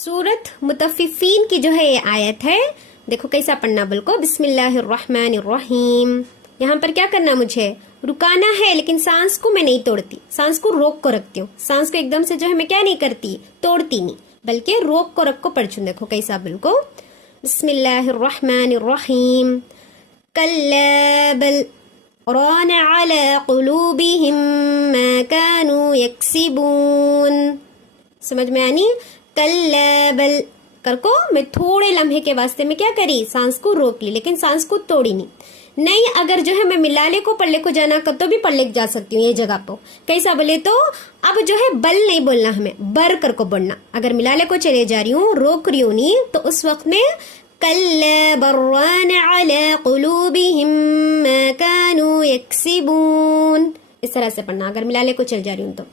सूरत मुतफ्फिफीन की जो है ये आयत है। देखो कैसा पढ़ना बोल को, बिस्मिल्लाहिर्रहमानिर्रहीम। यहाँ पर क्या करना, मुझे रुकाना है, लेकिन सांस को मैं नहीं तोड़ती, सांस को रोक को रखती हूँ। सांस को एकदम से जो है मैं क्या नहीं करती, तोड़ती नहीं, बल्कि रोक को रख को पढ़ती हूँ। देखो कैसा बोल को, बिस्मिल्लाहिर्रहमानिर्रहीम। कल्ला बल रान अला कुलूबिहिम मा कानू यक्सिबून। समझ में आनी? कल्ला बल कर को मैं थोड़े लम्हे के वास्ते में क्या करी, सांस को रोक ली, लेकिन सांस को तोड़ी नहीं। अगर जो है मैं मिलाले को पढ़ले को जाना कर तो भी पढ़ले जा सकती हूँ ये जगह पर। कैसा बोले तो अब जो है बल नहीं बोलना, हमें बर कर को बोलना। अगर मिलाले को चले जा रही हूँ, रोक रही हूँ नहीं, तो उस वक्त में कल्ला बर्रान अला कुलूबिहिम मा कानू यक्सिबून, इस तरह से पढ़ना अगर मिलाले को चल जा रही हूँ तो।